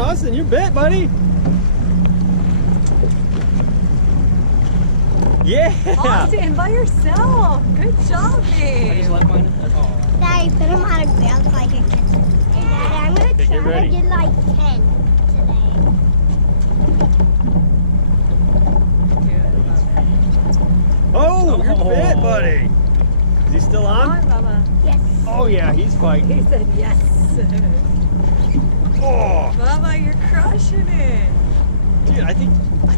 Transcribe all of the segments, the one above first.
Austin, you bit, buddy. Yeah. Austin, by yourself. Good job, babe. I just left mine. That's all. Daddy, put them on a ground so I can catch them. Hey, Daddy, I'm gonna try to get like 10 today. Oh, you're bit, buddy. Is he still on? Come on, Bubba. Yes. Oh yeah, he's fighting. He said yes. Oh, Bubba, you're crushing it. dude, I think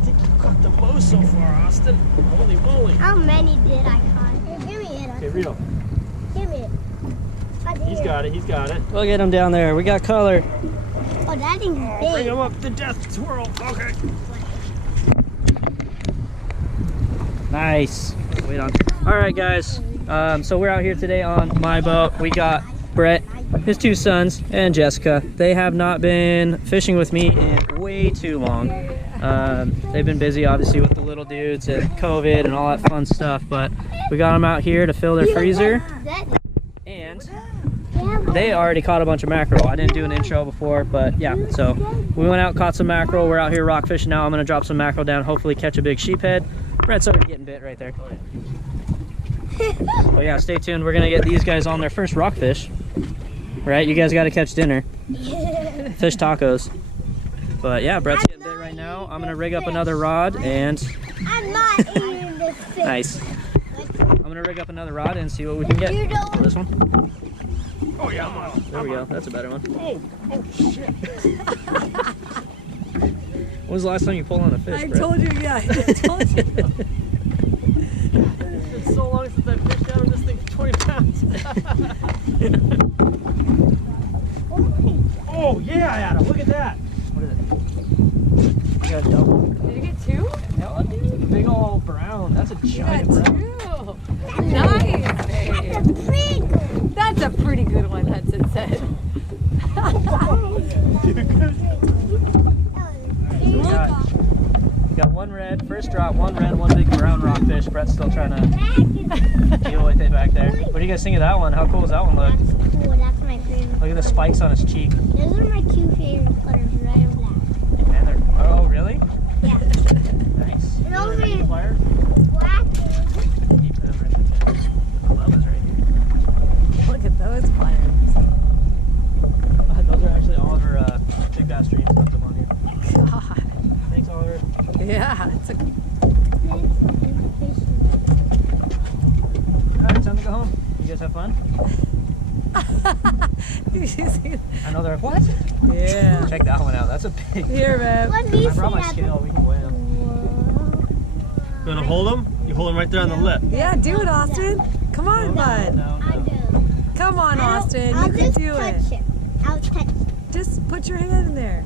you caught the most so far, Austin. Holy moly. How many did I catch? Hey, give me it. Okay, reel. Give me it. He's got it. He's got it. We'll get him down there. We got color. Oh, that thing's Oh, big. bring him up the death twirl. Okay. Nice. Wait on. All right, guys. So we're out here today on my boat. We got Brett, his two sons, and Jessica. They have not been fishing with me in way too long. They've been busy, obviously, with the little dudes and COVID and all that fun stuff. But we got them out here to fill their freezer. And they already caught a bunch of mackerel. I didn't do an intro before, but yeah. So we went out, caught some mackerel. We're out here rock fishing now. I'm gonna drop some mackerel down, hopefully catch a big sheephead. Brett's already getting bit right there. But yeah, stay tuned. We're gonna get these guys on their first rockfish. Right? You guys gotta catch dinner. Fish tacos. But yeah, Brett's getting bit right now. I'm gonna rig up another rod and I'm not eating this fish. nice. I'm gonna rig up another rod and see what we can get. Oh, this one? Oh yeah, I'm on. There we go. That's a better one. Oh shit. When was the last time you pulled on a fish, I Brett? told you, yeah. I told you. It's been so long since I fished out of this thing for 20 pounds. Oh yeah, Adam, look at that. What is it? You got a double. Did you get two? Yeah, dude, big old brown. That's a You got giant brown. two. Nice, babe. That's a pretty good one, Hudson said. Got one red, first drop, one red, one big brown rockfish. Brett's still trying to deal with it back there. What do you guys think of that one? How cool does that one look? That's cool. That's my favorite. Look at the spikes on his cheek. Those are my two favorite colors, red and black. And they're, oh, really? Yeah. Nice. And those Any are pliers? black. Keep them right there. I love this right here. Look at those pliers. Those are actually Oliver Big Bass Dreams. Put them on here. God. Thanks, Oliver. Yeah, it's a Alright, time to go home. You guys have fun? Did you see? I know they're like, what? Yeah. Check that one out. That's a big. Here, babe. Let me I brought my see scale. We can weigh them. You wanna hold him? You hold him right there on the lip. Yeah, do it, Austin. Come on, bud. No, I no. do. Come on, Austin. I'll You can just do touch it. it. I'll touch it. Just put your hand in there.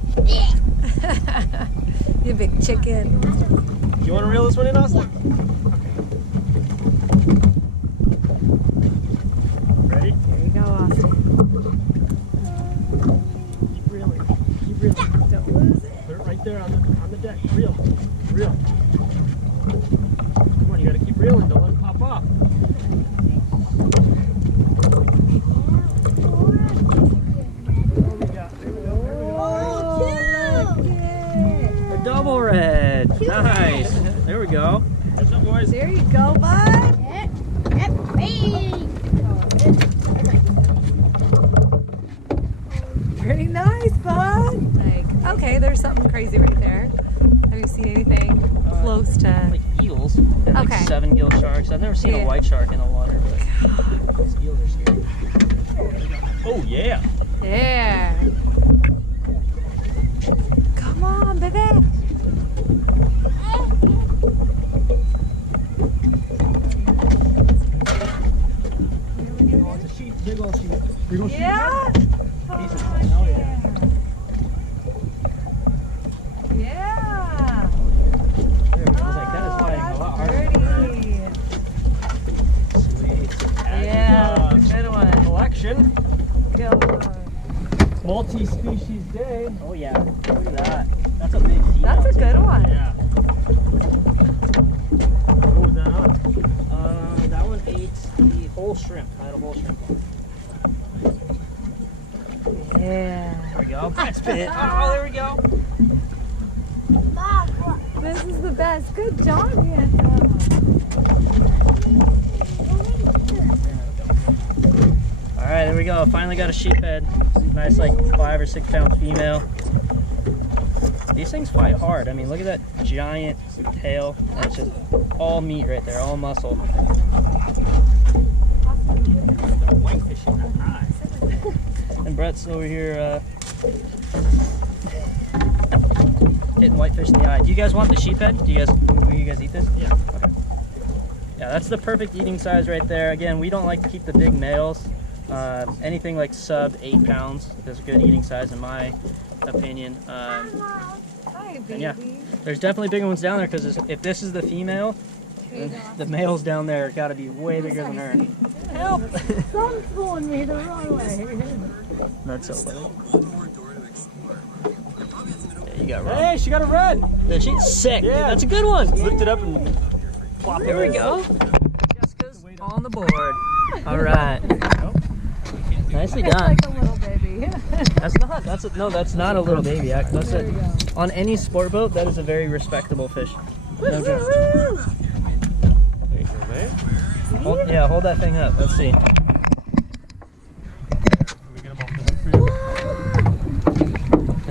You big chicken. You wanna reel this one in, Austin? Ready? There you go, Austin. Keep reeling. Keep reeling. Don't lose it. Put it right there on the deck. Reel. Reel. Come on, you gotta keep reeling. Don't let it pop off. A double red. Nice. There we go. What's up, boys? There you go, bud. Pretty nice, bud. Like, okay, there's something crazy right there. Have you seen anything close to? Like eels. And like Okay. 7 gill sharks. I've never seen Yeah. a white shark in the water, but these eels are scary. Oh yeah. Yeah. Come on, baby. Oh, it's a sheep. Big old sheep. Big old sheep. Yeah. Oh, yeah. Yeah. There, I was like, that is fighting a lot harder than her. Sweet. Yeah, good one. Collection. Good one. Multi-species day. Oh yeah, look at that. That's a big female. That's a good one. Yeah. What was that on? That one ate the whole shrimp. I had a whole shrimp. Yeah. There we go. Brett's bit. Oh, there we go. This is the best. Good job, yeah. All right, there we go. Finally got a sheephead. Nice, like 5 or 6 pound female. These things fight hard. I mean, look at that giant tail. That's just all meat right there, all muscle. Whitefish in the eye. And Brett's over here hitting whitefish in the eye. Do you guys want the sheephead? Will you guys eat this? Yeah. Okay. Yeah, that's the perfect eating size right there. Again, we don't like to keep the big males. Anything like sub 8 pounds is a good eating size in my opinion. Hi, baby. Yeah, there's definitely bigger ones down there because if this is the female, then the males down there got to be way bigger than her. Help! Someone's pulling me the wrong way. That's so funny. Yeah, you got red. Hey, she got a red. She's sick. Yeah. Dude, that's a good one. Lift it up and plop it. There we go. Jessica's on the board. All right. Nicely It's done. like a little baby. That's not a little baby. That's There we go. on any sport boat, that is a very respectable fish. No joke. There you go, man. Hold that thing up. Let's see. Can we get them off the hook for you?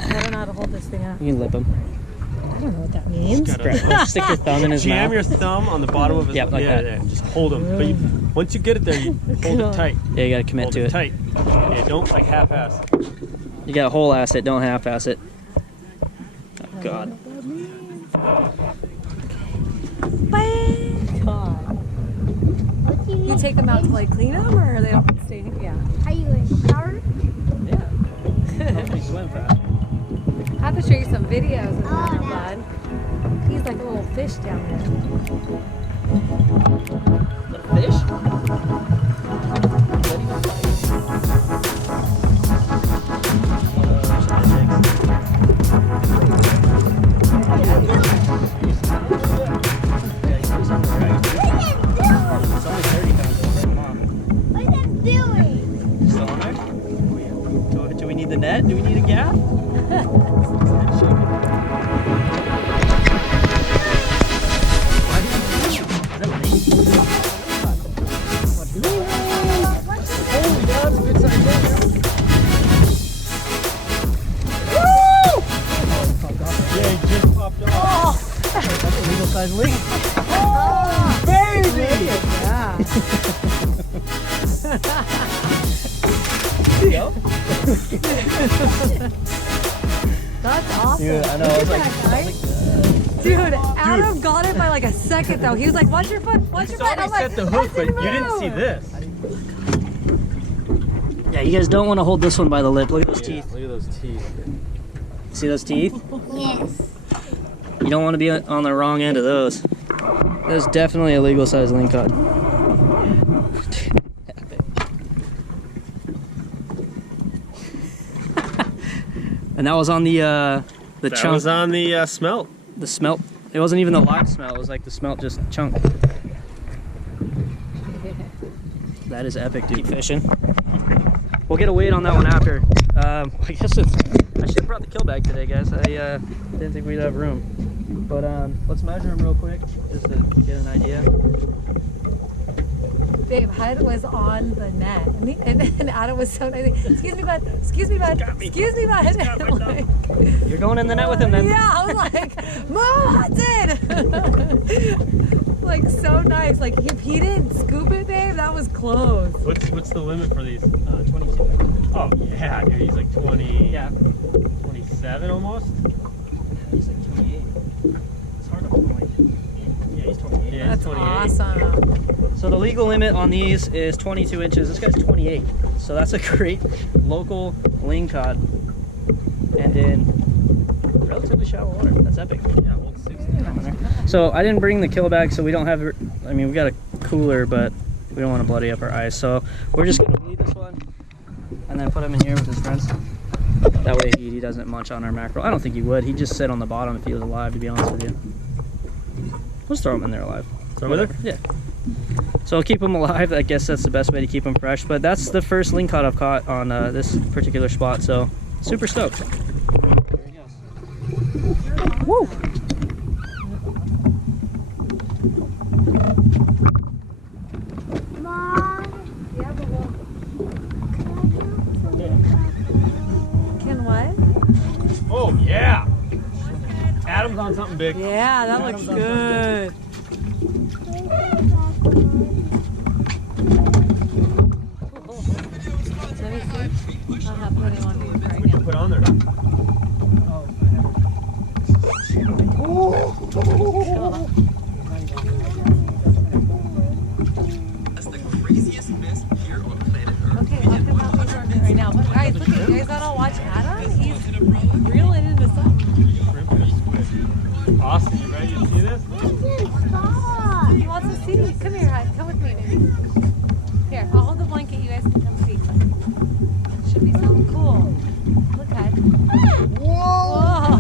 I don't know how to hold this thing up. You can lip him. I don't know what that means. Stick your thumb in his Jam mouth. your thumb on the bottom of his Yep, like yeah, that. yeah, just hold him. But once you get it there, you hold it tight. Yeah, you gotta commit Hold to it. tight. Yeah, don't like half-ass. You gotta whole ass it, don't half ass it. Oh God. You take them out to like clean them, or they don't stay here? Yeah. Are you in shower? Yeah. Hopefully swim fast. I have to show you some videos of Oh, that, no. bud. He's like a little fish down there. Little fish? What is it doing? Still on there? Do we need the net? Do we need a gap? Holy God, it's a good size there. Yeah, he just popped off. That's a legal size link. Baby! Yeah. Go. That's awesome. Dude, I know. I was like, Dude, Adam got it by like a second though. He was like, "Watch your foot, watch You your saw foot." me I'm like, set the hook, but "Doesn't you didn't see move." this. yeah, you guys don't want to hold this one by the lip. Look at those teeth. Look at those teeth. See those teeth? Yes. You don't want to be on the wrong end of those. That's definitely a legal size lingcod. And that was on the That chunk. was on the smelt. The smelt. It wasn't even the live smelt. It was like the smelt just chunk. That is epic, dude. Keep fishing. We'll get a weight on that one after. I guess I should have brought the kill bag today, guys. I didn't think we'd have room. But let's measure them real quick just to get an idea. Babe, Hud was on the net, and Adam was so nice. Excuse me, bud. Excuse me, bud. Excuse me, bud. Like, You're going in the net with him then. yeah, I was like, Mom, Hudson! Like, so nice. Like, if he didn't scoop it, babe, that was close. What's the limit for these? 22. Oh yeah, dude, he's like 20. Yeah. 27 almost. He's like 28. It's hard to point. Yeah, he's 28. Yeah, That's 28. awesome. So the legal limit on these is 22 inches. This guy's 28. So that's a great local lingcod. And in relatively shallow water. That's epic. Yeah, old 60. So I didn't bring the kill bag, so we don't have, I mean, we got a cooler, but we don't want to bloody up our eyes. So we're just going to leave this one and then put him in here with his friends. That way he doesn't munch on our mackerel. I don't think he would. He'd just sit on the bottom if he was alive, to be honest with you. Let's throw him in there alive. Throw him in there? Yeah. So keep him alive. I guess that's the best way to keep him fresh. But that's the first lingcod I've caught on this particular spot. So super stoked. There he goes. Woo! Can what? Oh, yeah. Adam's on something big. Yeah, that looks good. Let me see. I'll have put him on you right now. Put on there. That's the craziest miss here on planet Earth. Okay, I'll come out there right now. But guys, look at you guys not all watch Adam. He's reeling into something. Austin, you ready to see this? He wants to see. Come here, hon. Come with me, baby. Here, I'll hold the blanket. You guys can come see. Should be something cool. Look, hon. Whoa!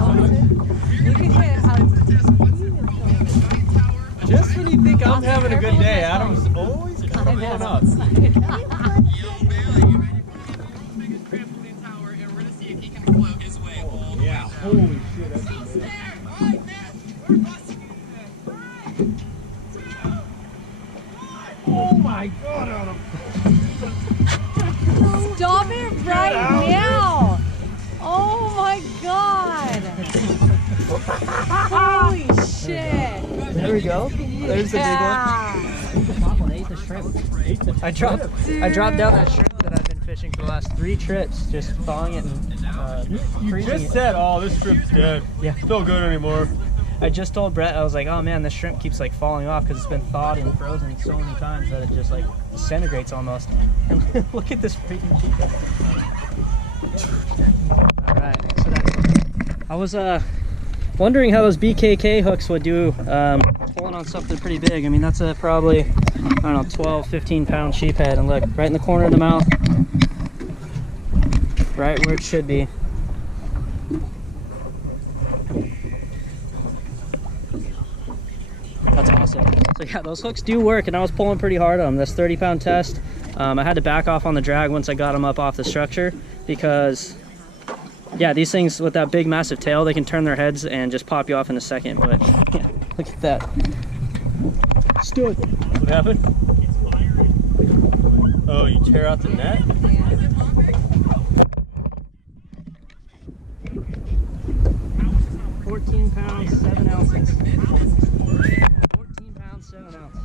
Look at him. How Just when you think I'm having a good day, Adam's always coming up. Yo, Bailey, are you ready for the biggest trampoline tower, and we're gonna see if he can float his way all the way down. Holy shit, that's good. Oh my god, Adam. Stop it right now! Oh my god! Holy shit! There we go. There's the big one. Top one ate the shrimp. I dropped down that shrimp that I've been fishing for the last 3 trips, just thawing it and You freezing just it. said, oh, this shrimp's dead. Yeah. It's no good anymore. I just told Brett, I was like, oh man, this shrimp keeps like falling off because it's been thawed and frozen so many times that it just like disintegrates almost. And look at this freaking cheetah. All right, so that's, I was wondering how those BKK hooks would do pulling on something pretty big. I mean, that's a probably, I don't know, 12, 15 pound sheephead. And look, right in the corner of the mouth, right where it should be. That's awesome. So yeah, those hooks do work, and I was pulling pretty hard on them. This 30-pound test, I had to back off on the drag once I got them up off the structure because, yeah, these things with that big massive tail, they can turn their heads and just pop you off in a second. But yeah, look at that. Stood. What happened? Oh, you tear out the net? 14 pounds, 7 ounces. 14 pounds, 7 ounces.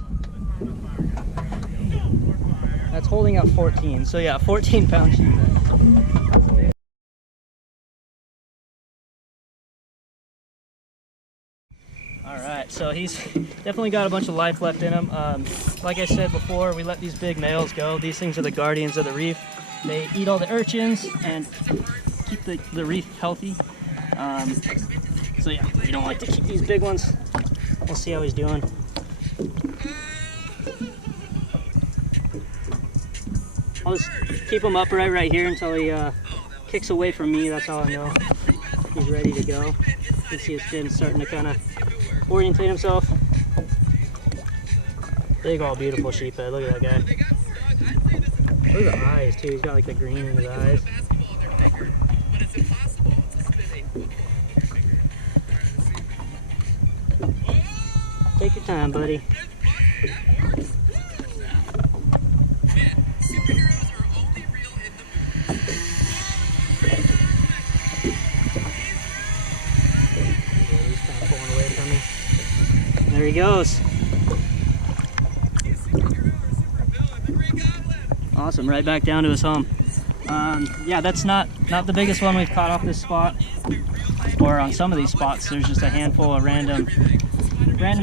That's holding up 14. So yeah, 14 pound sheephead. All right, so he's definitely got a bunch of life left in him. Like I said before, we let these big males go. These things are the guardians of the reef. They eat all the urchins and keep the reef healthy. So yeah, we don't like to keep these big ones. We'll see how he's doing. I'll just keep him upright right here until he kicks away from me. That's how I know he's ready to go. You can see his fin starting to kind of orientate himself. Big, all beautiful sheephead. Look at that guy. Look at the eyes too. He's got like the green in his eyes. Take your time, buddy. He's kind of pulling away from me. There he goes. Awesome, right back down to his home. Yeah, that's not the biggest one we've caught off this spot. or on some of these spots, there's just a handful of random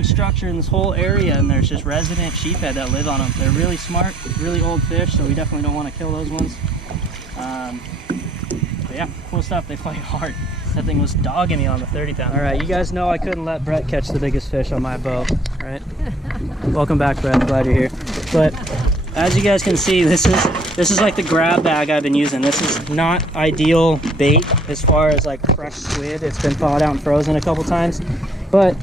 structure in this whole area, and there's just resident sheephead that live on them. They're really smart, really old fish, so we definitely don't want to kill those ones. But yeah, cool stuff. They fight hard. That thing was dogging me on the 30 pound. All right, you guys know I couldn't let Brett catch the biggest fish on my boat, right? Welcome back, Brett. Glad you're here. But as you guys can see, this is like the grab bag I've been using. This is not ideal bait as far as like fresh squid. It's been thawed out and frozen a couple times, but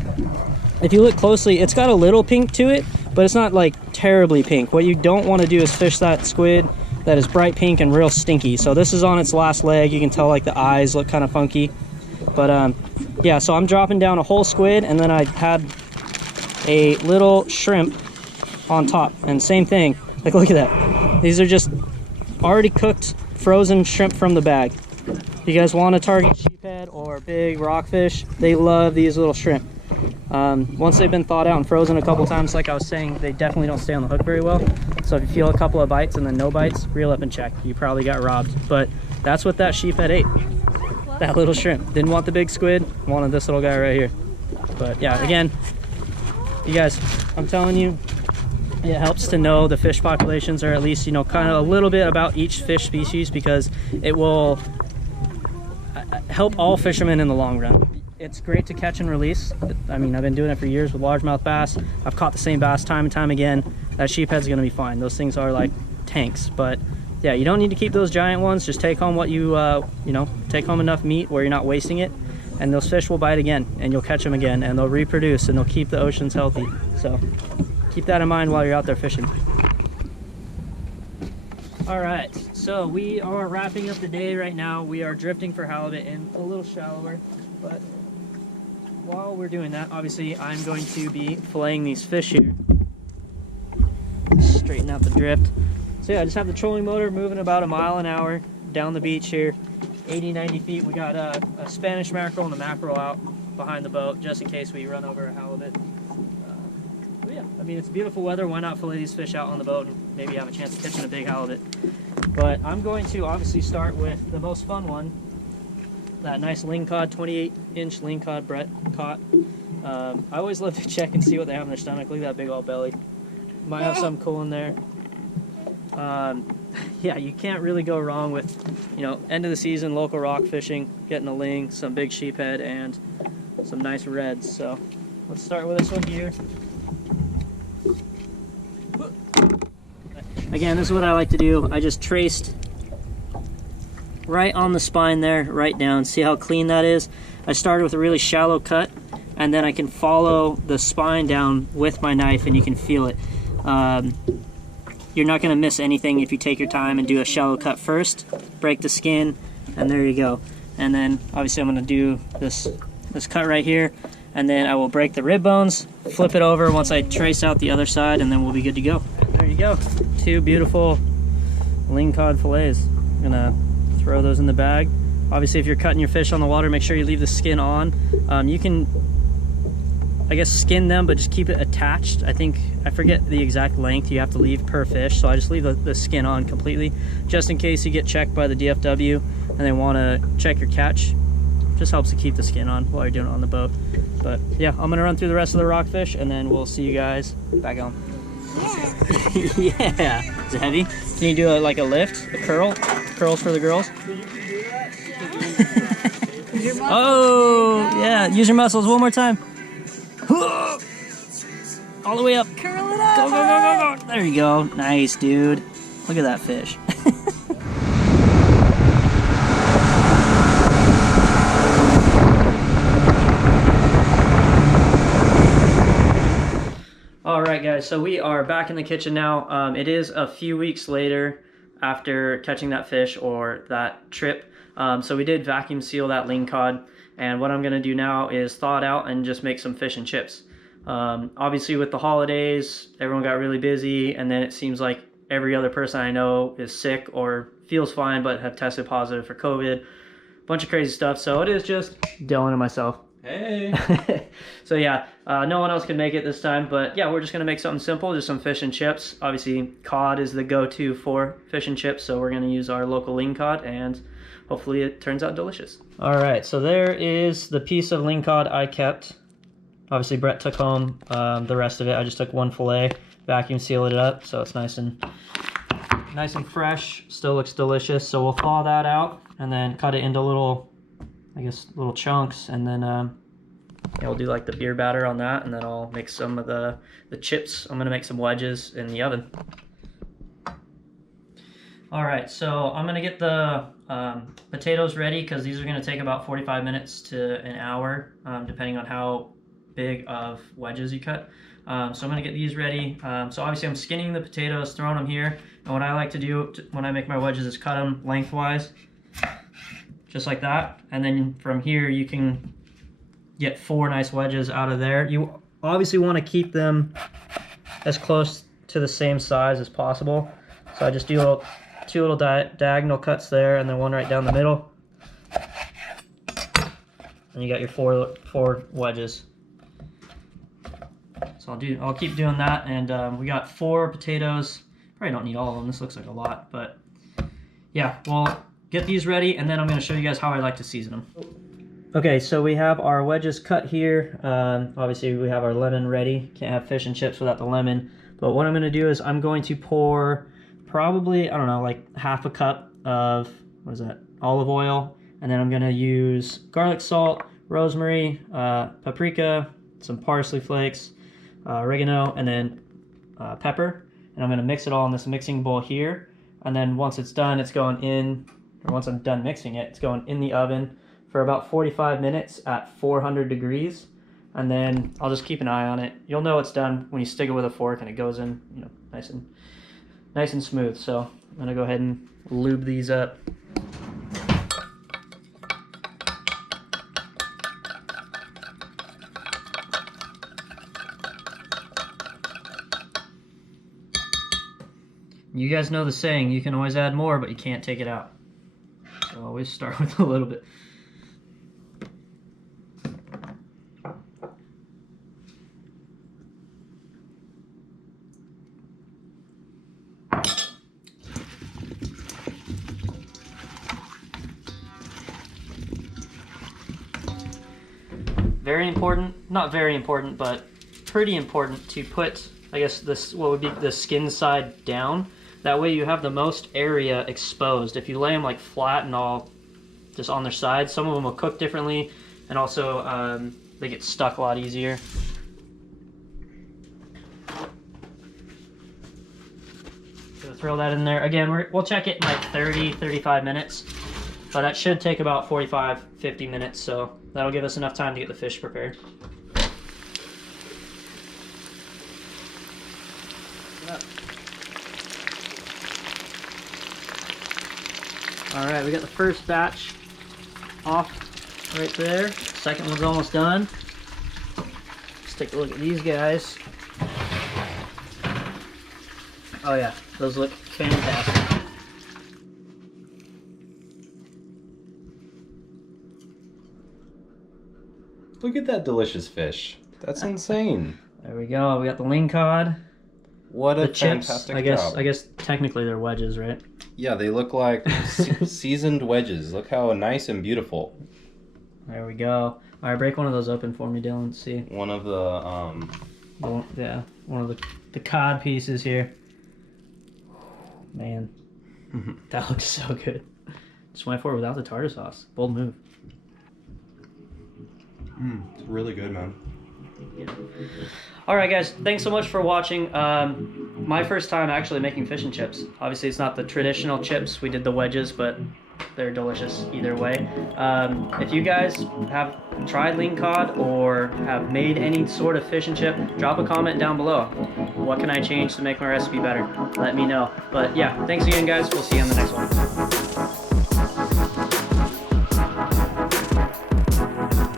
if you look closely, it's got a little pink to it, but it's not like terribly pink. What you don't want to do is fish that squid that is bright pink and real stinky. So this is on its last leg. You can tell like the eyes look kind of funky. But yeah, so I'm dropping down a whole squid, and then I had a little shrimp on top, and same thing. Like, look at that. These are just already cooked frozen shrimp from the bag. If you guys want to target sheephead or big rockfish, they love these little shrimp. Once they've been thawed out and frozen a couple times, like I was saying, they definitely don't stay on the hook very well. So if you feel a couple of bites and then no bites, reel up and check. You probably got robbed. But that's what that sheephead ate. That little shrimp. Didn't want the big squid, wanted this little guy right here. But yeah, again, you guys, I'm telling you, it helps to know the fish populations, or at least, you know, kind of a little bit about each fish species, because it will help all fishermen in the long run. It's great to catch and release. I mean, I've been doing it for years with largemouth bass. I've caught the same bass time and time again. That sheephead's gonna be fine. Those things are like tanks. But yeah, you don't need to keep those giant ones. Just take home what you, you know, take home enough meat where you're not wasting it, and those fish will bite again, and you'll catch them again, and they'll reproduce, and they'll keep the oceans healthy. So keep that in mind while you're out there fishing. All right, so we are wrapping up the day right now. We are drifting for halibut in a little shallower, but while we're doing that, obviously I'm going to be filleting these fish here. Straighten out the drift. So yeah, I just have the trolling motor moving about 1 mile an hour down the beach here, 80-90 feet. We got a Spanish mackerel and a mackerel out behind the boat, just in case we run over a halibut. But yeah, I mean, it's beautiful weather. Why not fillet these fish out on the boat and maybe have a chance of catching a big halibut? But I'm going to obviously start with the most fun one, that nice Lingcod, 28-inch Lingcod Brett caught. I always love to check and see what they have in their stomach. Look at that big old belly. Might have something cool in there. Yeah, you can't really go wrong with, you know, end of the season local rock fishing, getting a ling, some big sheephead, and some nice reds. So let's start with this one here. Again, this is what I like to do. I just traced right on the spine there, right down. See how clean that is? I started with a really shallow cut, and then I can follow the spine down with my knife, and you can feel it. You're not going to miss anything if you take your time and do a shallow cut first, break the skin, and there you go. And then obviously I'm going to do this cut right here, and then I will break the rib bones, flip it over once I trace out the other side, and then we'll be good to go. There you go. 2 beautiful Lingcod fillets. I'm going to throw those in the bag. Obviously, if you're cutting your fish on the water, make sure you leave the skin on. You can, I guess, skin them, but just keep it attached. I forget the exact length you have to leave per fish, so I just leave the skin on completely, just in case you get checked by the DFW and they want to check your catch. Just helps to keep the skin on while you're doing it on the boat. But yeah, I'm gonna run through the rest of the rockfish, and then we'll see you guys back on. Yeah. Yeah. Is it heavy? Can you do like a lift, a curl? Curls for the girls? Oh, yeah. Use your muscles one more time. All the way up. Curl it up. Go, go, go, go, go. There you go. Nice, dude. Look at that fish. All right, guys, so we are back in the kitchen now. It is a few weeks later after catching that fish or that trip. So we did vacuum seal that Lingcod, and what I'm gonna do now is thaw it out and just make some fish and chips. Obviously with the holidays, everyone got really busy, and then it seems like every other person I know is sick or feels fine but have tested positive for COVID. Bunch of crazy stuff, so it is just Dylan and myself. Hey! So yeah, no one else can make it this time, but yeah, we're just gonna make something simple, just some fish and chips. Obviously, cod is the go-to for fish and chips, so we're gonna use our local Lingcod, and hopefully it turns out delicious. All right, so there is the piece of lingcod I kept. Obviously Brett took home the rest of it. I just took one fillet, vacuum sealed it up, so it's nice and fresh. Still looks delicious. So we'll thaw that out and then cut it into little, I guess, little chunks, and then I'll do like the beer batter on that, and then I'll make some of the chips. I'm gonna make some wedges in the oven. All right, so I'm gonna get the potatoes ready because these are gonna take about 45 minutes to an hour, depending on how big of wedges you cut. So I'm gonna get these ready. So obviously I'm skinning the potatoes, throwing them here, and what I like to do when I make my wedges is cut them lengthwise, just like that, and then from here you can get 4 nice wedges out of there. You obviously want to keep them as close to the same size as possible. So I just do 2 little diagonal cuts there, and then 1 right down the middle. And you got your 4 wedges. So I'll keep doing that, and we got 4 potatoes. Probably don't need all of them. This looks like a lot, but yeah, we'll get these ready, and then I'm going to show you guys how I like to season them. Okay, so we have our wedges cut here. Obviously we have our lemon ready. Can't have fish and chips without the lemon. But what I'm going to do is I'm going to pour probably, I don't know, like half a cup of, what is that, olive oil. And then I'm going to use garlic salt, rosemary, paprika, some parsley flakes, oregano, and then pepper. And I'm going to mix it all in this mixing bowl here. And then once it's done, it's going in, or once I'm done mixing it, it's going in the oven for about 45 minutes at 400 degrees. And then I'll just keep an eye on it. You'll know it's done when you stick it with a fork and it goes in, you know, nice and smooth. So I'm going to go ahead and lube these up. You guys know the saying, you can always add more, but you can't take it out. So always start with a little bit. Very important, not very important, but pretty important to put, I guess, this, what would be the skin side down. That way you have the most area exposed. If you lay them like flat and all just on their side, some of them will cook differently, and also they get stuck a lot easier. So throw that in there. Again, we'll check it in like 30-35 minutes, but that should take about 45-50 minutes, so that'll give us enough time to get the fish prepared. Alright, we got the first batch off right there. Second one's almost done. Let's take a look at these guys. Oh yeah, those look fantastic. Look at that delicious fish. That's insane. There we go. We got the lingcod. What a the chips, fantastic job. I guess technically they're wedges, right? Yeah, they look like seasoned wedges. Look how nice and beautiful. There we go. All right, break one of those open for me, Dylan. Let's see. One of the one of the cod pieces here. Man, that looks so good. Just went for it without the tartar sauce. Bold move. It's really good, man. Yeah. All right, guys. Thanks so much for watching. My first time actually making fish and chips. Obviously, it's not the traditional chips. We did the wedges, but they're delicious either way. If you guys have tried lingcod or have made any sort of fish and chip, drop a comment down below. What can I change to make my recipe better? Let me know. But yeah, thanks again, guys. We'll see you on the next one.